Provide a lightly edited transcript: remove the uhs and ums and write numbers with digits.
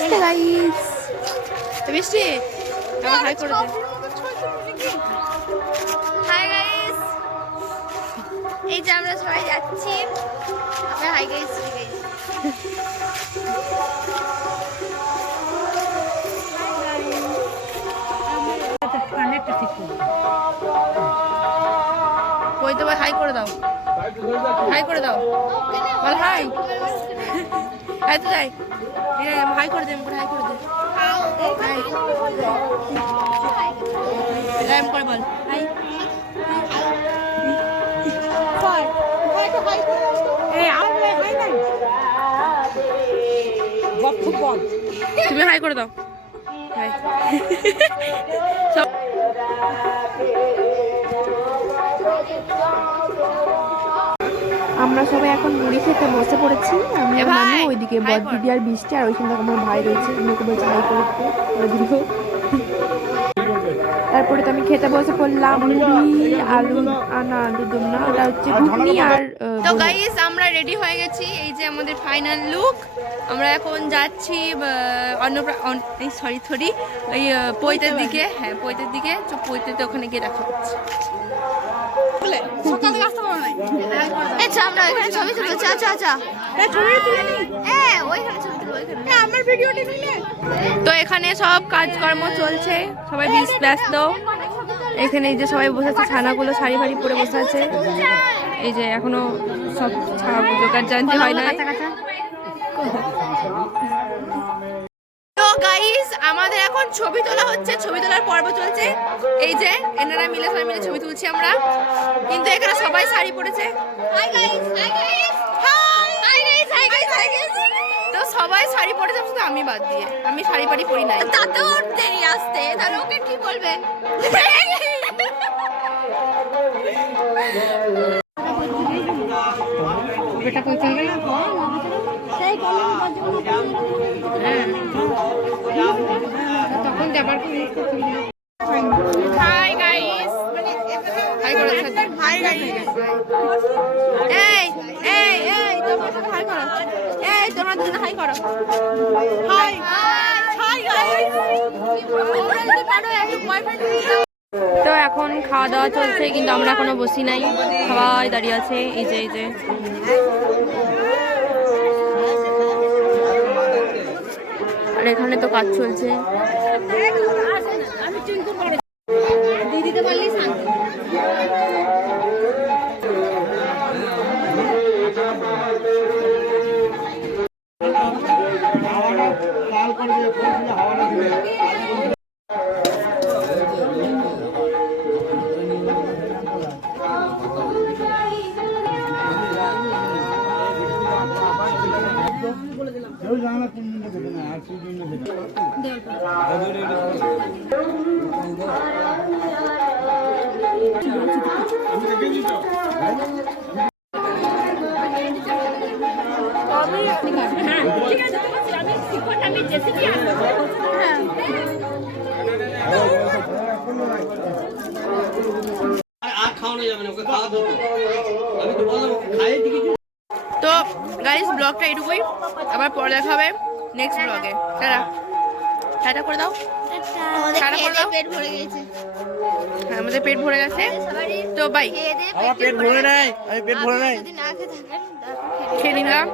Namaste guys. বৃষ্টি আমার high করে দে। হাই গাইস, এই যে আমরা সবাই যাচ্ছি। আমরা হাই গাইস কই তো ভাই হাই করে দাও, হাই করে দাও, বল হাই। হাই তো যাই, হাই করে দে, হাই করে দে, হাই করে বল হাই। তুমি হাই করে দাও, হাই। আমরা সবাই এখন মুড়ি খেতে বসে পড়েছি। আমি আর মামি, ওইদিকে বড়দিদি আর বৃষ্টি, আর ওইখানে আমার ভাই রয়েছে, ওকে বলছে হাই করতে দিল। তারপরে তো আমি খেতে বসে পড়লাম। মুড়ি, আলু আলু দম না, ওটা হচ্ছে ঘুগনি। আর তো গাইস আমরা রেডি হয়ে গেছি, এই যে আমাদের ফাইনাল লুক। আমরা এখন যাচ্ছি ওই পৈতের দিকে। হ্যাঁ পৈতের দিকে, পৈতেতে ওখানে গিয়ে দেখা হচ্ছে। আমরা ওইখানে ছবি তুলবো। তো এখানে সব কাজকর্ম চলছে, সবাই ব্যস্ত। এখানে এই যে সবাই বসে আছে, ছানাগুলো সারি ফারি পরে বসে আছে। এই যে এখনো সব জোগাড় জানতে হয় না। তো গাইস আমাদের এখন ছবি তোলা হচ্ছে, ছবি তোলার পর্ব চলছে। এই যে এনারা মিলে সবাই মিলে ছবি তুলছি আমরা, কিন্তু এখানে সবাই শাড়ি পরেছে। তো সবাই শাড়ি পরেছে, শুধু আমি বাদ দিয়ে। আমি শাড়ি পাড়ি পরি নাই। তাতেও দেরি আসতে, তাহলে ওকে কি বলবেন? তখন যাবার হাই গাইস, হাই করো, হাই গাইস। এই এই এই তোমরা সবাই হাই করো, এই তোমরা দুজন হাই করো, হাই হাই গাইস। তো এখন খাওয়া দাওয়া চলছে, কিন্তু আমরা এখনো বসি নাই, সবাই দাঁড়িয়ে আছে। এই যে এই যে আর এখানে তো কাজ চলছে। তো গাইস ব্লগটা এটুকুই, আবার পরে দেখা হবে নেক্সট ব্লগে। টাটা টাটা করে দাও, টাটা করে দাও। পেট ভরে গেছে, আমাদের পেট ভরে গেছে, তো বাই। আমার পেট ভরে নাই, আমি পেট ভরে নাই। যদি না খেয়ে থাকেন খেয়ে নিলাম।